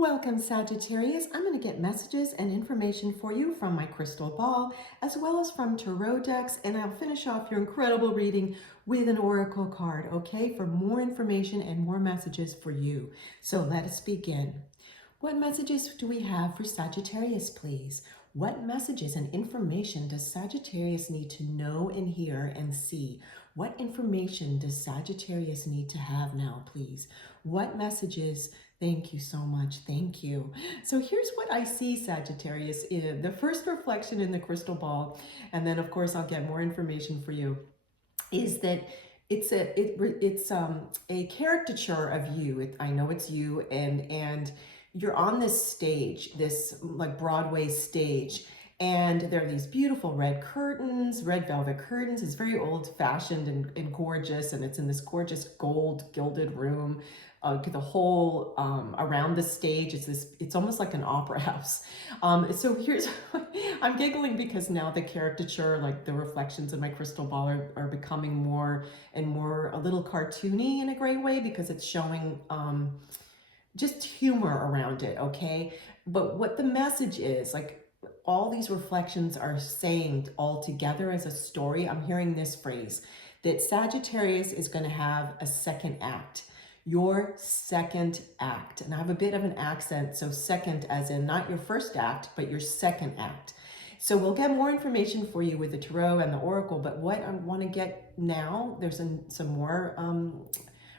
Welcome, Sagittarius. I'm going to get messages and information for you from my crystal ball, as well as from tarot decks, and I'll finish off your incredible reading with an oracle card, okay, for more information and more messages for you. So let us begin. What messages do we have for Sagittarius, please? What messages and information does Sagittarius need to know and hear and see? What information does Sagittarius need to have now, please? What messages? Thank you so much. Thank you. So here's what I see, Sagittarius, in the first reflection in the crystal ball, and then of course I'll get more information for you, is that it's a caricature of you. I know it's you, and you're on this stage, this like Broadway stage, and there are these beautiful red curtains, red velvet curtains. It's very old-fashioned and gorgeous, and it's in this gorgeous gold gilded room. The whole around the stage, it's almost like an opera house. So here's, I'm giggling because now the caricature, like the reflections in my crystal ball are becoming more and more a little cartoony in a great way, because it's showing just humor around it, okay? But what the message is, like all these reflections are saying all together as a story, I'm hearing this phrase, that Sagittarius is going to have a second act. Your second act. And I have a bit of an accent, so second as in not your first act, but your second act. So we'll get more information for you with the tarot and the oracle, but what I want to get now, there's some more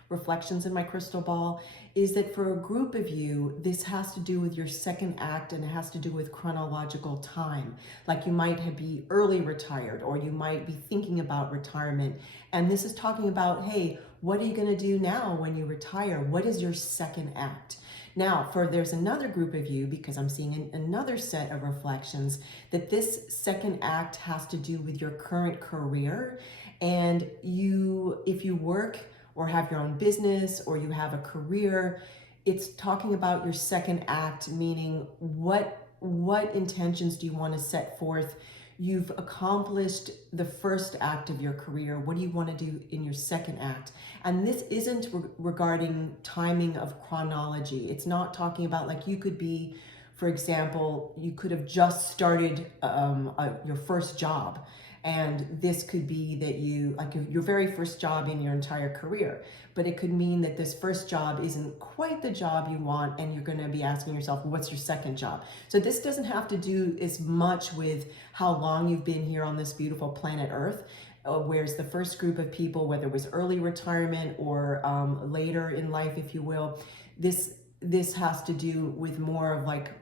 reflections in my crystal ball, is that for a group of you, this has to do with your second act, and it has to do with chronological time. Like you might be early retired, or you might be thinking about retirement. And this is talking about, hey, what are you going to do now when you retire? What is your second act? Now, there's another group of you, because I'm seeing another set of reflections, that this second act has to do with your current career. And if you work or have your own business, or you have a career, it's talking about your second act, meaning what intentions do you want to set forth? You've accomplished the first act of your career. What do you want to do in your second act? And this isn't regarding timing of chronology. It's not talking about, like, you could be, for example, you could have just started your first job. And this could be that you, like your very first job in your entire career, but it could mean that this first job isn't quite the job you want, and you're going to be asking yourself, what's your second job? So this doesn't have to do as much with how long you've been here on this beautiful planet Earth, whereas the first group of people, whether it was early retirement or later in life, if you will, this has to do with more of like,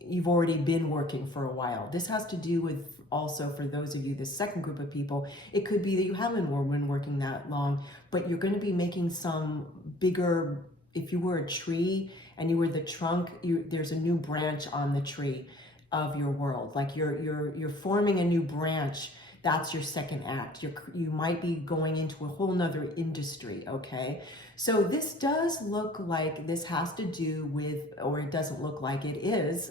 you've already been working for a while. This has to do with also, for those of you, this second group of people, it could be that you haven't been working that long, but you're going to be making some bigger, if you were a tree and you were the trunk, there's a new branch on the tree of your world. Like you're forming a new branch. That's your second act. You might be going into a whole nother industry, okay? So this does look like this has to do with, or it doesn't look like it is,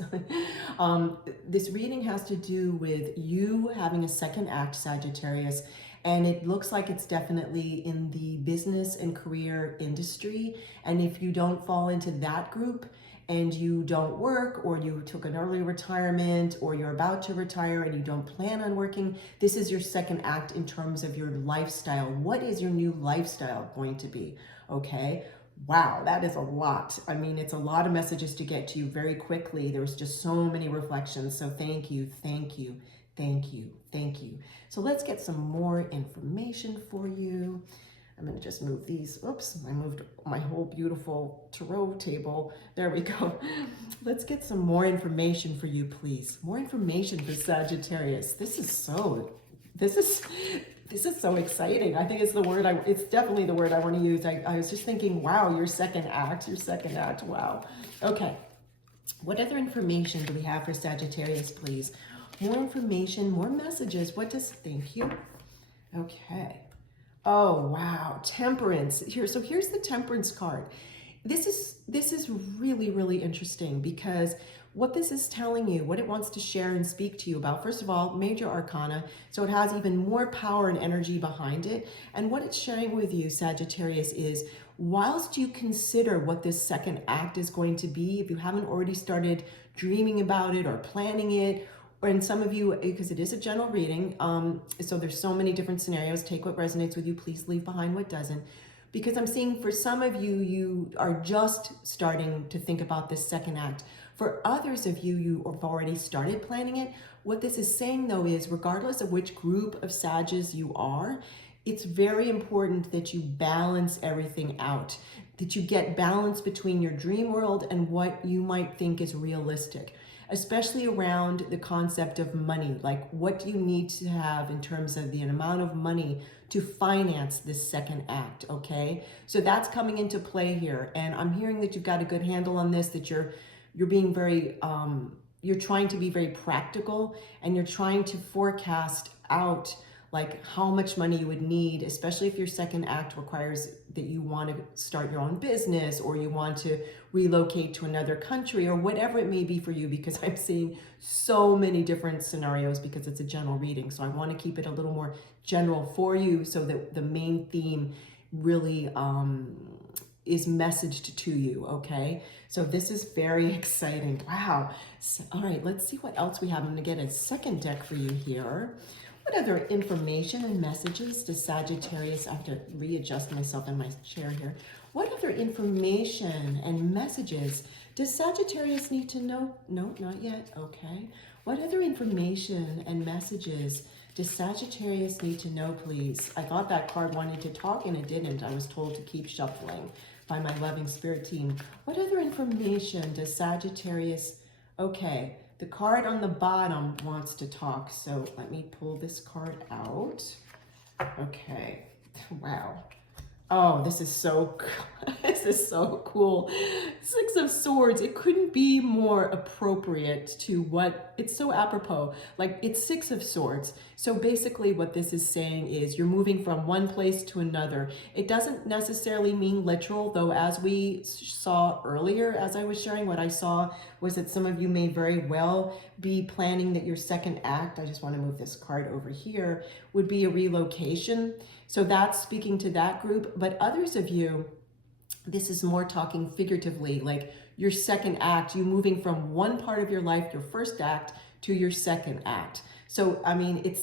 this reading has to do with you having a second act, Sagittarius, and it looks like it's definitely in the business and career industry. And if you don't fall into that group, and you don't work, or you took an early retirement, or you're about to retire and you don't plan on working, this is your second act in terms of your lifestyle. What is your new lifestyle going to be? Okay. Wow, that is a lot. I mean, it's a lot of messages to get to you very quickly. There's just so many reflections. So thank you, thank you, thank you, thank you. So let's get some more information for you. I'm going to just move these. Oops, I moved my whole beautiful tarot table. There we go. Let's get some more information for you, please. More information for Sagittarius. This is so exciting. I think it's the word it's definitely the word I want to use. I was just thinking, wow, your second act, wow. Okay. What other information do we have for Sagittarius, please? More information, more messages. Thank you. Okay. Oh, wow. Temperance. So here's the Temperance card. This is really, really interesting, because what this is telling you, what it wants to share and speak to you about, first of all, major arcana, so it has even more power and energy behind it. And what it's sharing with you, Sagittarius, is whilst you consider what this second act is going to be, if you haven't already started dreaming about it or planning it, or in some of you, because it is a general reading, so there's so many different scenarios. Take what resonates with you, please leave behind what doesn't. Because I'm seeing for some of you, you are just starting to think about this second act. For others of you, you have already started planning it. What this is saying though is, regardless of which group of Sages you are, it's very important that you balance everything out, that you get balance between your dream world and what you might think is realistic, especially around the concept of money. Like, what do you need to have in terms of the amount of money to finance this second act, okay? So that's coming into play here. And I'm hearing that you've got a good handle on this, that you're being very, you're trying to be very practical, and you're trying to forecast out like how much money you would need, especially if your second act requires that you want to start your own business, or you want to relocate to another country, or whatever it may be for you, because I'm seeing so many different scenarios because it's a general reading. So I want to keep it a little more general for you so that the main theme really is messaged to you, okay? So this is very exciting. Wow. So, all right, let's see what else we have. I'm going to get a second deck for you here. What other information and messages does Sagittarius, I have to readjust myself in my chair here. What other information and messages does Sagittarius need to know? No, not yet. Okay. What other information and messages does Sagittarius need to know, please? I thought that card wanted to talk and it didn't. I was told to keep shuffling by my loving spirit team. What other information does Sagittarius... Okay. The card on the bottom wants to talk, so let me pull this card out. Okay, wow. Oh, this is so cool. Six of Swords. It couldn't be more appropriate to what, it's so apropos. Like, it's Six of Swords. So basically what this is saying is you're moving from one place to another. It doesn't necessarily mean literal, though, as we saw earlier, as I was sharing, what I saw was that some of you may very well be planning that your second act, I just want to move this card over here, would be a relocation. So that's speaking to that group. But others of you, this is more talking figuratively, like your second act, you moving from one part of your life, your first act, to your second act. So, I mean,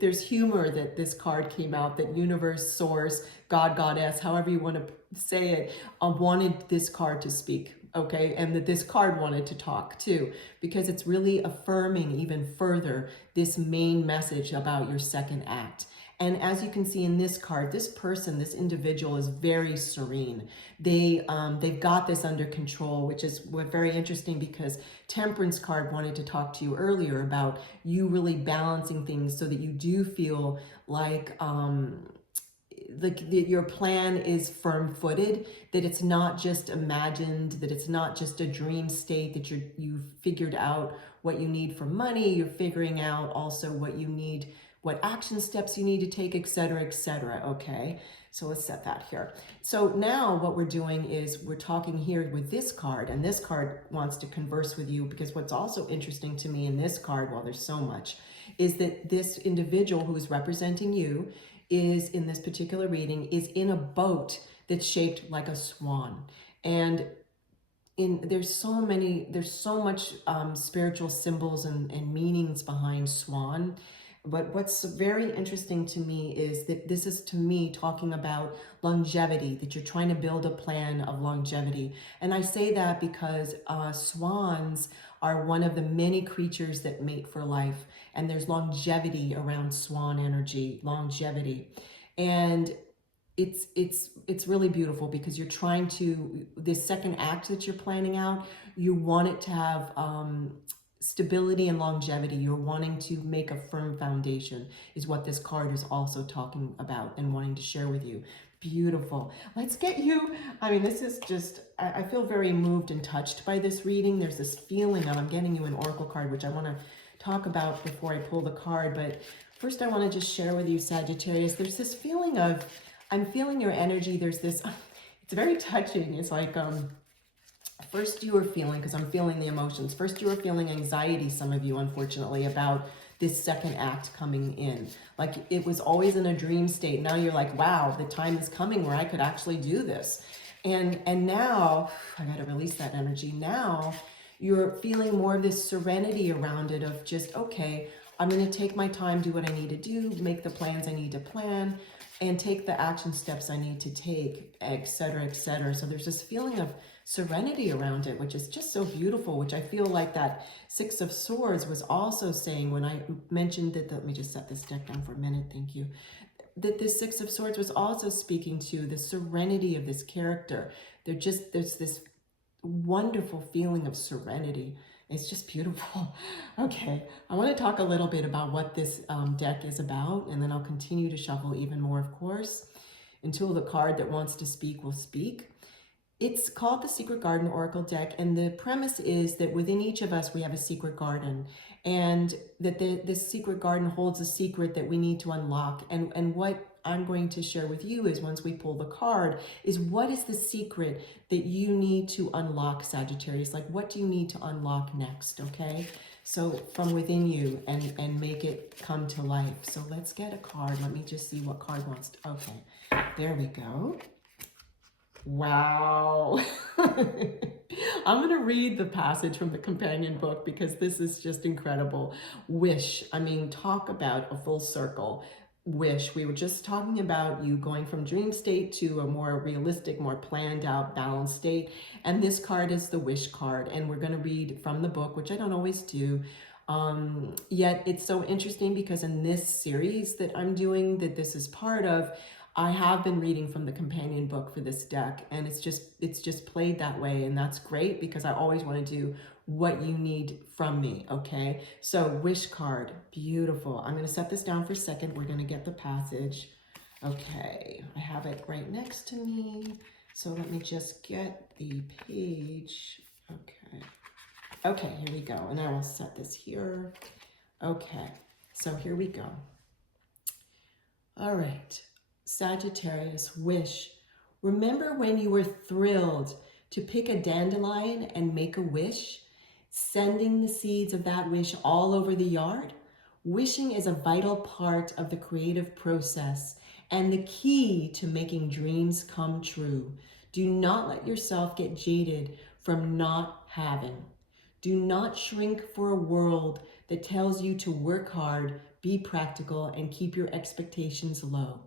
there's humor that this card came out, that universe, source, God, goddess, however you want to say it, wanted this card to speak. Okay, and that this card wanted to talk too, because it's really affirming even further this main message about your second act. And as you can see in this card, this person, this individual is very serene. They've got this under control, which is very interesting, because Temperance card wanted to talk to you earlier about you really balancing things so that you do feel like your plan is firm-footed, that it's not just imagined, that it's not just a dream state, that you've figured out what you need for money, you're figuring out also what you need, what action steps you need to take, etc., etc. Okay, so let's set that here. So now what we're doing is we're talking here with this card, and this card wants to converse with you, because what's also interesting to me in this card, well, there's so much, is that this individual who is representing you is, in this particular reading, is in a boat that's shaped like a swan. And there's so much spiritual symbols and meanings behind swan. But what's very interesting to me is that this is, to me, talking about longevity, that you're trying to build a plan of longevity. And I say that because swans are one of the many creatures that mate for life. And there's longevity around swan energy, longevity. And it's really beautiful, because you're trying to, this second act that you're planning out, you want it to have stability and longevity. You're wanting to make a firm foundation, is what this card is also talking about and wanting to share with you. Beautiful. Let's get you, I mean, this is just, I feel very moved and touched by this reading. There's this feeling of, I'm getting you an oracle card, which I want to talk about before I pull the card. But first I want to just share with you, Sagittarius, there's this feeling of, I'm feeling your energy. There's this, it's very touching. It's like, first you were feeling, because I'm feeling the emotions. First you were feeling anxiety, some of you, unfortunately, about this second act coming in. Like it was always in a dream state. Now you're like, wow, the time is coming where I could actually do this. And now, I gotta release that energy. Now you're feeling more of this serenity around it of just, okay, I'm gonna take my time, do what I need to do, make the plans I need to plan, and take the action steps I need to take, et cetera, et cetera. So there's this feeling of serenity around it, which is just so beautiful, which I feel like that Six of Swords was also saying when I mentioned that, let me just set this deck down for a minute, thank you. That this Six of Swords was also speaking to the serenity of this character. There's this wonderful feeling of serenity. It's just beautiful. Okay, I want to talk a little bit about what this deck is about, and then I'll continue to shuffle even more, of course, until the card that wants to speak will speak. It's called the Secret Garden Oracle deck, and the premise is that within each of us we have a secret garden, and that this secret garden holds a secret that we need to unlock. And what I'm going to share with you is, once we pull the card, is what is the secret that you need to unlock, Sagittarius? Like, what do you need to unlock next, okay? So from within you, and make it come to life. So let's get a card. Let me just see what card wants to, okay, there we go. Wow. I'm going to read the passage from the companion book because this is just incredible. Wish. I mean, talk about a full circle. Wish. We were just talking about you going from dream state to a more realistic, more planned out, balanced state. And this card is the wish card. And we're going to read from the book, which I don't always do. Yet it's so interesting because in this series that I'm doing, that this is part of, I have been reading from the companion book for this deck, and it's just played that way, and that's great because I always want to do what you need from me, okay? So wish card, beautiful. I'm going to set this down for a second. We're going to get the passage. Okay, I have it right next to me. So let me just get the page. Okay, here we go. And I will set this here. Okay, so here we go. All right. Sagittarius, wish. Remember when you were thrilled to pick a dandelion and make a wish, sending the seeds of that wish all over the yard? Wishing is a vital part of the creative process and the key to making dreams come true. Do not let yourself get jaded from not having. Do not shrink for a world that tells you to work hard, be practical, and keep your expectations low.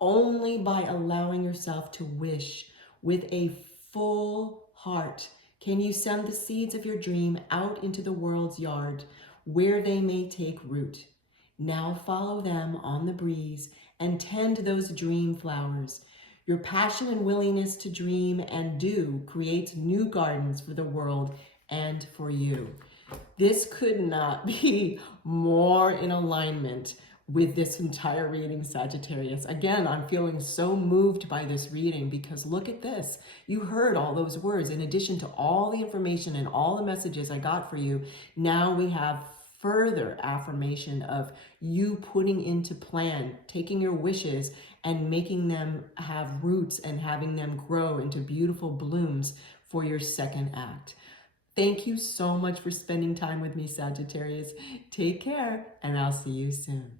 Only by allowing yourself to wish with a full heart can you send the seeds of your dream out into the world's yard where they may take root. Now follow them on the breeze and tend those dream flowers. Your passion and willingness to dream and do creates new gardens for the world and for you. This could not be more in alignment with this entire reading, Sagittarius. Again, I'm feeling so moved by this reading because look at this. You heard all those words. In addition to all the information and all the messages I got for you, now we have further affirmation of you putting into plan, taking your wishes and making them have roots and having them grow into beautiful blooms for your second act. Thank you so much for spending time with me, Sagittarius. Take care, and I'll see you soon.